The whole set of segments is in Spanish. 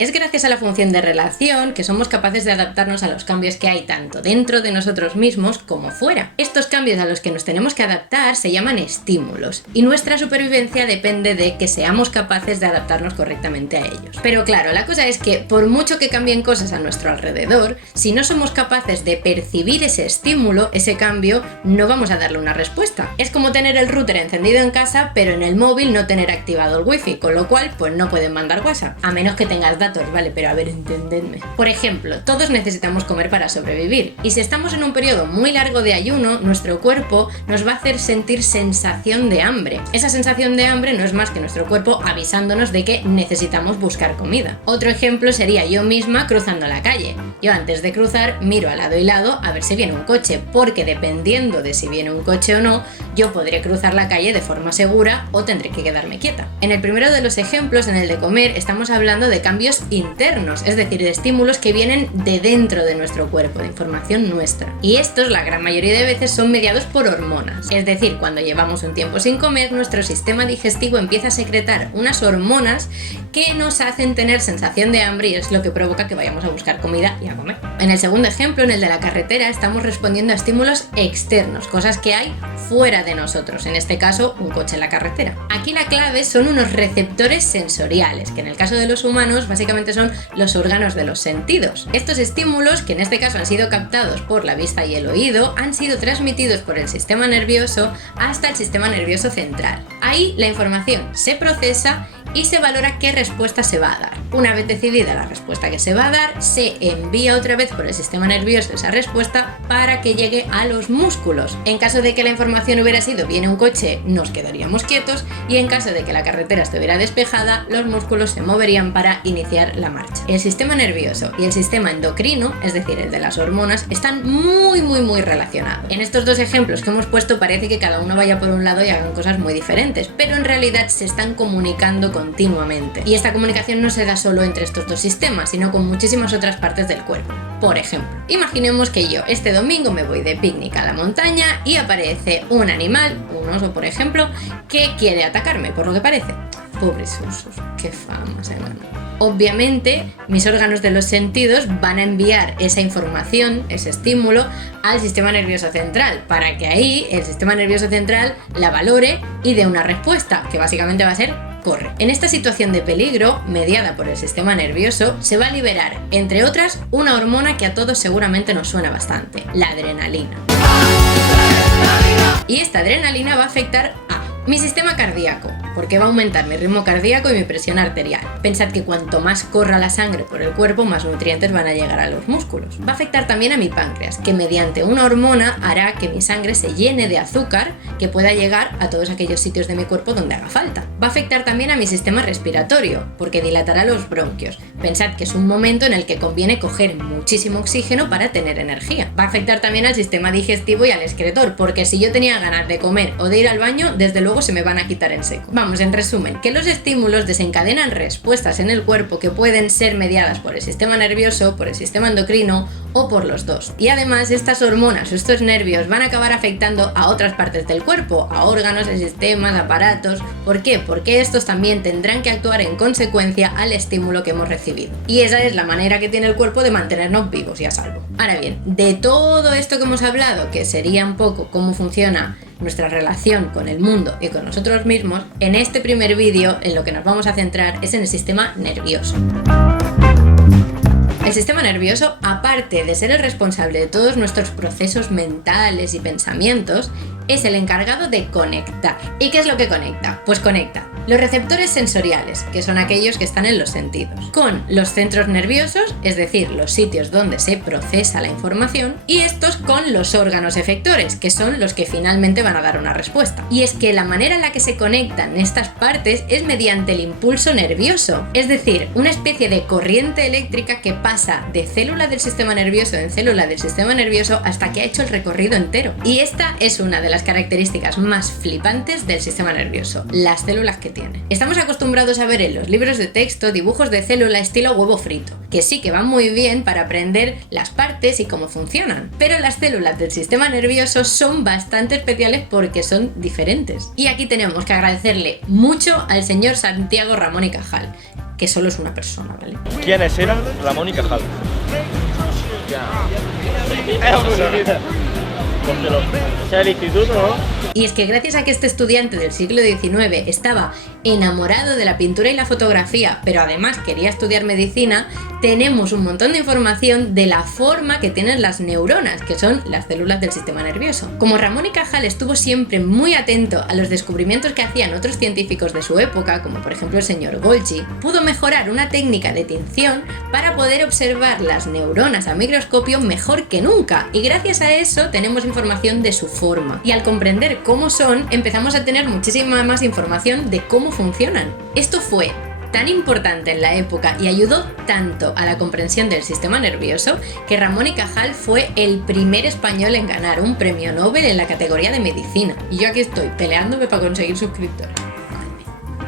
Es gracias a la función de relación que somos capaces de adaptarnos a los cambios que hay tanto dentro de nosotros mismos como fuera. Estos cambios a los que nos tenemos que adaptar se llaman estímulos y nuestra supervivencia depende de que seamos capaces de adaptarnos correctamente a ellos. Pero claro, la cosa es que por mucho que cambien cosas a nuestro alrededor, si no somos capaces de percibir ese estímulo, ese cambio, no vamos a darle una respuesta. Es como tener el router encendido en casa, pero en el móvil no tener activado el wifi, con lo cual pues no pueden mandar WhatsApp, a menos que tengas datos. Vale, pero a ver, entendedme. Por ejemplo, todos necesitamos comer para sobrevivir y si estamos en un periodo muy largo de ayuno, nuestro cuerpo nos va a hacer sentir sensación de hambre. Esa sensación de hambre no es más que nuestro cuerpo avisándonos de que necesitamos buscar comida. Otro ejemplo sería yo misma cruzando la calle. Yo antes de cruzar miro a lado y lado a ver si viene un coche, porque dependiendo de si viene un coche o no, yo podré cruzar la calle de forma segura o tendré que quedarme quieta. En el primero de los ejemplos, en el de comer, estamos hablando de cambios internos, es decir, de estímulos que vienen de dentro de nuestro cuerpo, de información nuestra. Y estos, la gran mayoría de veces, son mediados por hormonas. Es decir, cuando llevamos un tiempo sin comer, nuestro sistema digestivo empieza a secretar unas hormonas que nos hacen tener sensación de hambre y es lo que provoca que vayamos a buscar comida y a comer. En el segundo ejemplo, en el de la carretera, estamos respondiendo a estímulos externos, cosas que hay fuera de nosotros, en este caso, un coche en la carretera. Aquí la clave son unos receptores sensoriales, que en el caso de los humanos, básicamente son los órganos de los sentidos. Estos estímulos, que en este caso han sido captados por la vista y el oído, han sido transmitidos por el sistema nervioso hasta el sistema nervioso central. Ahí la información se procesa y se valora qué respuesta se va a dar. Una vez decidida la respuesta que se va a dar, se envía otra vez por el sistema nervioso esa respuesta para que llegue a los músculos. En caso de que la información hubiera sido viene un coche, nos quedaríamos quietos y en caso de que la carretera estuviera despejada, los músculos se moverían para iniciar la marcha. El sistema nervioso y el sistema endocrino, es decir, el de las hormonas, están muy relacionados. En estos dos ejemplos que hemos puesto parece que cada uno vaya por un lado y hagan cosas muy diferentes, pero en realidad se están comunicando continuamente. Y esta comunicación no se da solo entre estos dos sistemas, sino con muchísimas otras partes del cuerpo. Por ejemplo, imaginemos que yo este domingo me voy de picnic a la montaña y aparece un animal, un oso por ejemplo, que quiere atacarme, por lo que parece. Pobres osos, qué fama se ganan. Obviamente, mis órganos de los sentidos van a enviar esa información, ese estímulo, al sistema nervioso central, para que ahí el sistema nervioso central la valore y dé una respuesta, que básicamente va a ser corre. En esta situación de peligro, mediada por el sistema nervioso, se va a liberar, entre otras, una hormona que a todos seguramente nos suena bastante, la adrenalina. Y esta adrenalina va a afectar a mi sistema cardíaco, porque va a aumentar mi ritmo cardíaco y mi presión arterial. Pensad que cuanto más corra la sangre por el cuerpo, más nutrientes van a llegar a los músculos. Va a afectar también a mi páncreas, que mediante una hormona hará que mi sangre se llene de azúcar que pueda llegar a todos aquellos sitios de mi cuerpo donde haga falta. Va a afectar también a mi sistema respiratorio, porque dilatará los bronquios. Pensad que es un momento en el que conviene coger muchísimo oxígeno para tener energía. Va a afectar también al sistema digestivo y al excretor, porque si yo tenía ganas de comer o de ir al baño, desde luego se me van a quitar en seco. Vamos, en resumen, que los estímulos desencadenan respuestas en el cuerpo que pueden ser mediadas por el sistema nervioso, por el sistema endocrino o por los dos. Y además estas hormonas o estos nervios van a acabar afectando a otras partes del cuerpo, a órganos, a sistemas, aparatos. ¿Por qué? Porque estos también tendrán que actuar en consecuencia al estímulo que hemos recibido. Y esa es la manera que tiene el cuerpo de mantenernos vivos y a salvo. Ahora bien, de todo esto que hemos hablado, que sería un poco cómo funciona nuestra relación con el mundo y con nosotros mismos, en este primer vídeo en lo que nos vamos a centrar es en el sistema nervioso. El sistema nervioso, aparte de ser el responsable de todos nuestros procesos mentales y pensamientos, es el encargado de conectar. ¿Y qué es lo que conecta? Pues conecta los receptores sensoriales, que son aquellos que están en los sentidos, con los centros nerviosos, es decir, los sitios donde se procesa la información, y estos con los órganos efectores, que son los que finalmente van a dar una respuesta. Y es que la manera en la que se conectan estas partes es mediante el impulso nervioso, es decir, una especie de corriente eléctrica que pasa de célula del sistema nervioso en célula del sistema nervioso hasta que ha hecho el recorrido entero. Y esta es una de las características más flipantes del sistema nervioso, las células que tiene. Estamos acostumbrados a ver en los libros de texto dibujos de célula estilo huevo frito, que sí que van muy bien para aprender las partes y cómo funcionan, pero las células del sistema nervioso son bastante especiales porque son diferentes. Y aquí tenemos que agradecerle mucho al señor Santiago Ramón y Cajal, que solo es una persona, ¿vale? ¿Quiénes eran Ramón y Cajal? O sea, el instituto, ¿no? Y es que gracias a que este estudiante del siglo XIX estaba enamorado de la pintura y la fotografía, pero además quería estudiar medicina, tenemos un montón de información de la forma que tienen las neuronas, que son las células del sistema nervioso. Como Ramón y Cajal estuvo siempre muy atento a los descubrimientos que hacían otros científicos de su época, como por ejemplo el señor Golgi, pudo mejorar una técnica de tinción para poder observar las neuronas a microscopio mejor que nunca, y gracias a eso tenemos información de su forma. Y al comprender cómo son, empezamos a tener muchísima más información de cómo funcionan. Esto fue tan importante en la época y ayudó tanto a la comprensión del sistema nervioso que Ramón y Cajal fue el primer español en ganar un premio Nobel en la categoría de medicina. Y yo aquí estoy peleándome para conseguir suscriptores.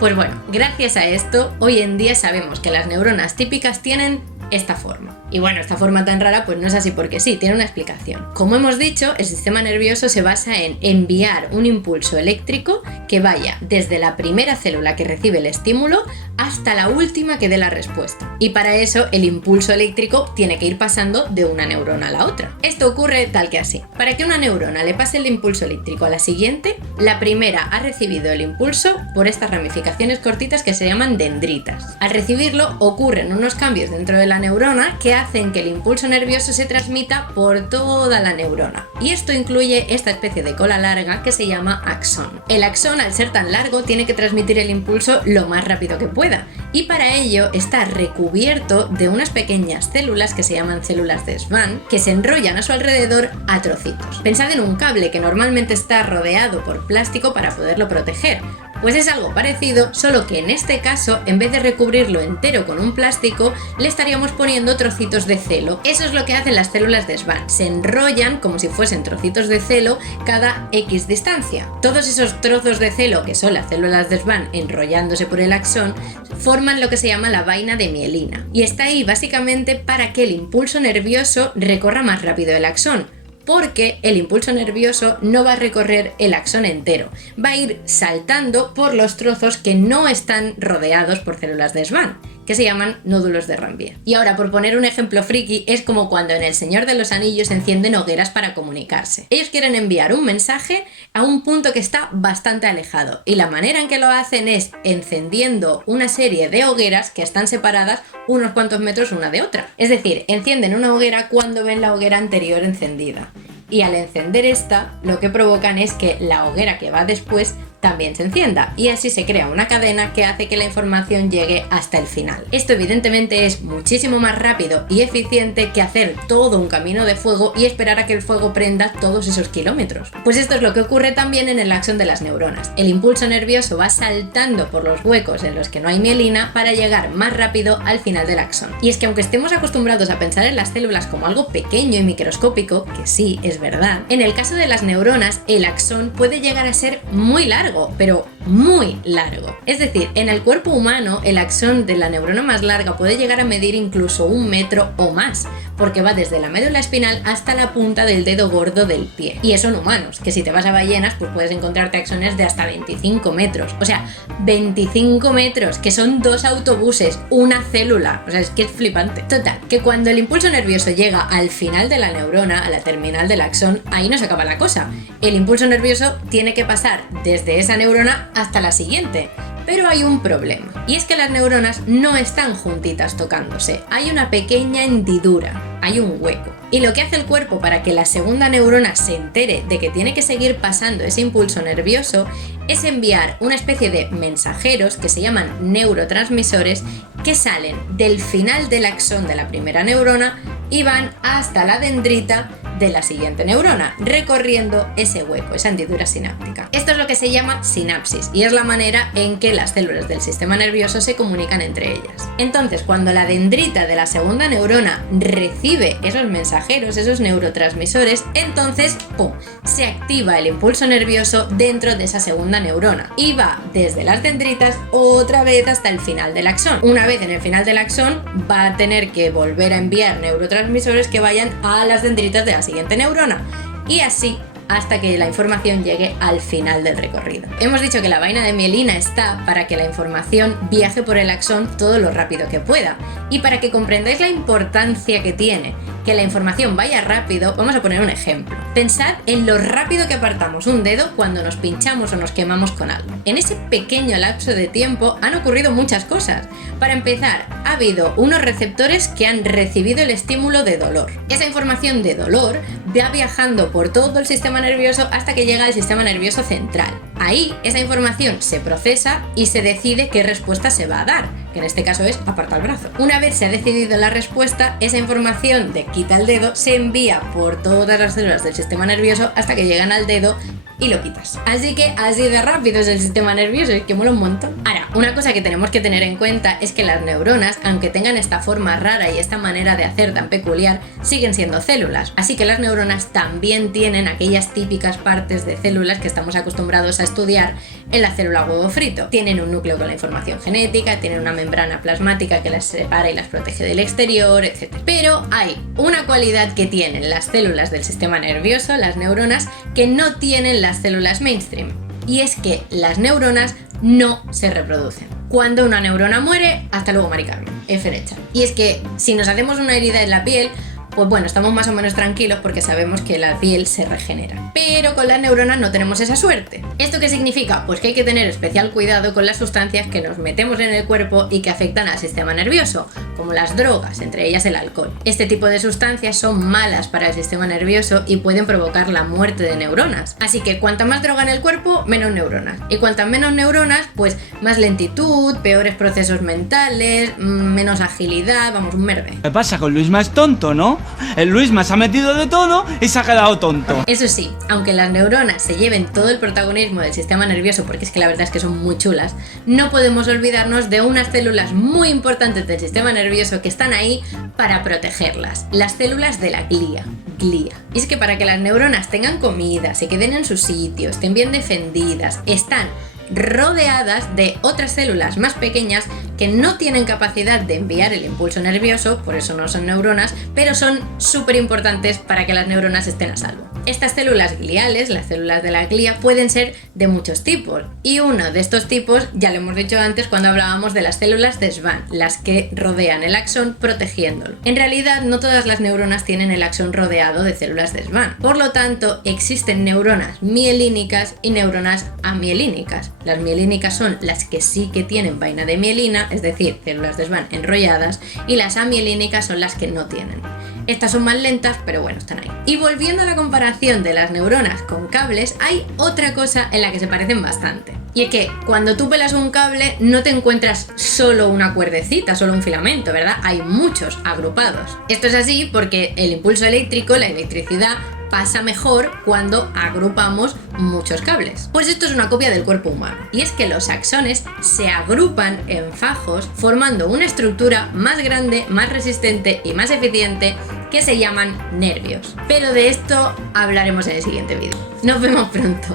Pues bueno, gracias a esto, hoy en día sabemos que las neuronas típicas tienen esta forma. Y bueno, esta forma tan rara pues no es así porque sí, tiene una explicación. Como hemos dicho, el sistema nervioso se basa en enviar un impulso eléctrico que vaya desde la primera célula que recibe el estímulo hasta la última que dé la respuesta. Y para eso el impulso eléctrico tiene que ir pasando de una neurona a la otra. Esto ocurre tal que así. Para que una neurona le pase el impulso eléctrico a la siguiente, la primera ha recibido el impulso por estas ramificaciones cortitas que se llaman dendritas. Al recibirlo ocurren unos cambios dentro de la neurona que hacen que el impulso nervioso se transmita por toda la neurona. Y esto incluye esta especie de cola larga que se llama axón. El axón, al ser tan largo, tiene que transmitir el impulso lo más rápido que pueda. Y para ello está recubierto de unas pequeñas células que se llaman células de Schwann, que se enrollan a su alrededor a trocitos. Pensad en un cable que normalmente está rodeado por plástico para poderlo proteger. Pues es algo parecido, solo que en este caso, en vez de recubrirlo entero con un plástico, le estaríamos poniendo trocitos de celo. Eso es lo que hacen las células de Schwann. Se enrollan como si fuesen trocitos de celo cada X distancia. Todos esos trozos de celo, que son las células de Schwann enrollándose por el axón, forman lo que se llama la vaina de mielina. Y está ahí básicamente para que el impulso nervioso recorra más rápido el axón, porque el impulso nervioso no va a recorrer el axón entero, va a ir saltando por los trozos que no están rodeados por células de Schwann, que se llaman nódulos de Ranvier. Y ahora, por poner un ejemplo friki, es como cuando en El Señor de los Anillos encienden hogueras para comunicarse. Ellos quieren enviar un mensaje a un punto que está bastante alejado, y la manera en que lo hacen es encendiendo una serie de hogueras que están separadas unos cuantos metros una de otra. Es decir, encienden una hoguera cuando ven la hoguera anterior encendida. Y al encender esta, lo que provocan es que la hoguera que va después también se encienda, y así se crea una cadena que hace que la información llegue hasta el final. Esto evidentemente es muchísimo más rápido y eficiente que hacer todo un camino de fuego y esperar a que el fuego prenda todos esos kilómetros. Pues esto es lo que ocurre también en el axón de las neuronas. El impulso nervioso va saltando por los huecos en los que no hay mielina para llegar más rápido al final del axón. Y es que aunque estemos acostumbrados a pensar en las células como algo pequeño y microscópico, que sí, es verdad, en el caso de las neuronas el axón puede llegar a ser muy largo, pero muy largo. Es decir, en el cuerpo humano el axón de la neurona más larga puede llegar a medir incluso 1 metro o más, porque va desde la médula espinal hasta la punta del dedo gordo del pie. Y eso en humanos, que si te vas a ballenas pues puedes encontrarte axones de hasta 25 metros. O sea, 25 metros, que son 2 autobuses, una célula. O sea, es que es flipante. Total, que cuando el impulso nervioso llega al final de la neurona, a la terminal del axón, ahí no se acaba la cosa. El impulso nervioso tiene que pasar desde esa neurona hasta la siguiente. Pero hay un problema, y es que las neuronas no están juntitas tocándose, hay una pequeña hendidura, hay un hueco. Y lo que hace el cuerpo para que la segunda neurona se entere de que tiene que seguir pasando ese impulso nervioso es enviar una especie de mensajeros que se llaman neurotransmisores que salen del final del axón de la primera neurona y van hasta la dendrita de la siguiente neurona, recorriendo ese hueco, esa hendidura sináptica. Esto es lo que se llama sinapsis y es la manera en que las células del sistema nervioso se comunican entre ellas. Entonces, cuando la dendrita de la segunda neurona recibe esos mensajeros, esos neurotransmisores, entonces, ¡pum!, se activa el impulso nervioso dentro de esa segunda neurona y va desde las dendritas otra vez hasta el final del axón. Una vez en el final del axón va a tener que volver a enviar neurotransmisores que vayan a las dendritas de la siguiente neurona y así hasta que la información llegue al final del recorrido. Hemos dicho que la vaina de mielina está para que la información viaje por el axón todo lo rápido que pueda. Y para que comprendáis la importancia que tiene que la información vaya rápido, vamos a poner un ejemplo. Pensad en lo rápido que apartamos un dedo cuando nos pinchamos o nos quemamos con algo. En ese pequeño lapso de tiempo han ocurrido muchas cosas. Para empezar, ha habido unos receptores que han recibido el estímulo de dolor. Esa información de dolor va viajando por todo el sistema nervioso hasta que llega al sistema nervioso central. Ahí esa información se procesa y se decide qué respuesta se va a dar, que en este caso es aparta el brazo. Una vez se ha decidido la respuesta, esa información de quita el dedo se envía por todas las células del sistema nervioso hasta que llegan al dedo y lo quitas. Así que así de rápido es el sistema nervioso, es que mola un montón. Ahora, una cosa que tenemos que tener en cuenta es que las neuronas, aunque tengan esta forma rara y esta manera de hacer tan peculiar, siguen siendo células. Así que las neuronas también tienen aquellas típicas partes de células que estamos acostumbrados a estudiar en la célula huevo frito. Tienen un núcleo con la información genética, tienen una membrana plasmática que las separa y las protege del exterior, etc. Pero hay una cualidad que tienen las células del sistema nervioso, las neuronas, que no tienen las células mainstream, y es que las neuronas no se reproducen. Cuando una neurona muere, hasta luego Mari Carmen, F hecha. Y es que si nos hacemos una herida en la piel, pues bueno, estamos más o menos tranquilos porque sabemos que la piel se regenera. Pero con las neuronas no tenemos esa suerte. ¿Esto qué significa? Pues que hay que tener especial cuidado con las sustancias que nos metemos en el cuerpo y que afectan al sistema nervioso, como las drogas, entre ellas el alcohol. Este tipo de sustancias son malas para el sistema nervioso y pueden provocar la muerte de neuronas. Así que cuanta más droga en el cuerpo, menos neuronas. Y cuantas menos neuronas, pues más lentitud, peores procesos mentales, menos agilidad, vamos, un merde. ¿Qué pasa? Con Luisma es tonto, ¿no? El Luisma se ha metido de todo y se ha quedado tonto. Eso sí, aunque las neuronas se lleven todo el protagonismo del sistema nervioso, porque es que la verdad es que son muy chulas, no podemos olvidarnos de unas células muy importantes del sistema nervioso que están ahí para protegerlas. Las células de la glía. Y es que para que las neuronas tengan comida, se queden en su sitio, estén bien defendidas, están rodeadas de otras células más pequeñas que no tienen capacidad de enviar el impulso nervioso, por eso no son neuronas, pero son súper importantes para que las neuronas estén a salvo. Estas células gliales, las células de la glía, pueden ser de muchos tipos, y uno de estos tipos ya lo hemos dicho antes cuando hablábamos de las células de Schwann, las que rodean el axón protegiéndolo. En realidad no todas las neuronas tienen el axón rodeado de células de Schwann, por lo tanto existen neuronas mielínicas y neuronas amielínicas. Las mielínicas son las que sí que tienen vaina de mielina, es decir, células de Schwann enrolladas, y las amielínicas son las que no tienen. Estas son más lentas, pero bueno, están ahí. Y volviendo a la comparación de las neuronas con cables, hay otra cosa en la que se parecen bastante. Y es que cuando tú pelas un cable no te encuentras solo una cuerdecita, solo un filamento, ¿verdad? Hay muchos agrupados. Esto es así porque el impulso eléctrico, la electricidad, pasa mejor cuando agrupamos muchos cables. Pues esto es una copia del cuerpo humano. Y es que los axones se agrupan en fajos formando una estructura más grande, más resistente y más eficiente que se llaman nervios. Pero de esto hablaremos en el siguiente vídeo. Nos vemos pronto.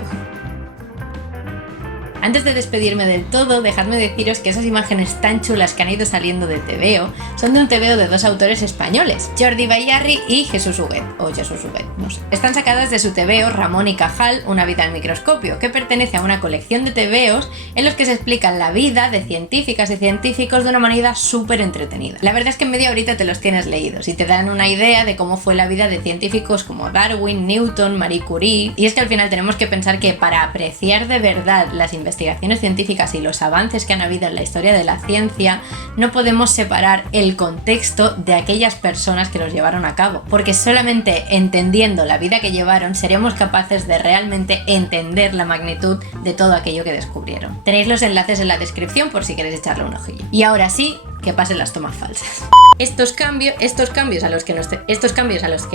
Antes de despedirme del todo, dejadme deciros que esas imágenes tan chulas que han ido saliendo de TVO son de un TVO de dos autores españoles, Jordi Bayarri y Jesús Huguet, no sé. Están sacadas de su TVO Ramón y Cajal, Una vida al microscopio, que pertenece a una colección de TVOs en los que se explican la vida de científicas y científicos de una manera súper entretenida. La verdad es que en media horita te los tienes leídos y te dan una idea de cómo fue la vida de científicos como Darwin, Newton, Marie Curie, y es que al final tenemos que pensar que para apreciar de verdad las investigaciones científicas y los avances que han habido en la historia de la ciencia, no podemos separar el contexto de aquellas personas que los llevaron a cabo, porque solamente entendiendo la vida que llevaron seremos capaces de realmente entender la magnitud de todo aquello que descubrieron. Tenéis los enlaces en la descripción por si queréis echarle un ojillo. Y ahora sí, que pasen las tomas falsas. Estos cambios a los que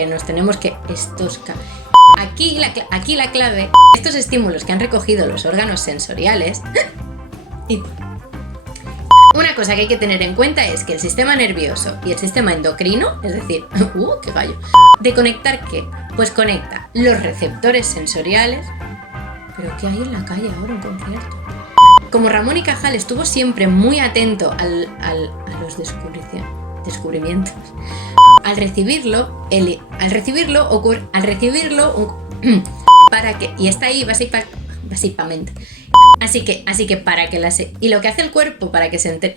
nos tenemos que... Aquí la clave, estos estímulos que han recogido los órganos sensoriales. Una cosa que hay que tener en cuenta es que el sistema nervioso y el sistema endocrino, es decir, qué gallo, de conectar ¿qué? Pues conecta los receptores sensoriales. ¿Pero qué hay en la calle ahora, un concierto? Como Ramón y Cajal estuvo siempre muy atento a los descubrimientos. Al recibirlo, para que... Y está ahí básicamente. Así que para que y lo que hace el cuerpo para que se entere...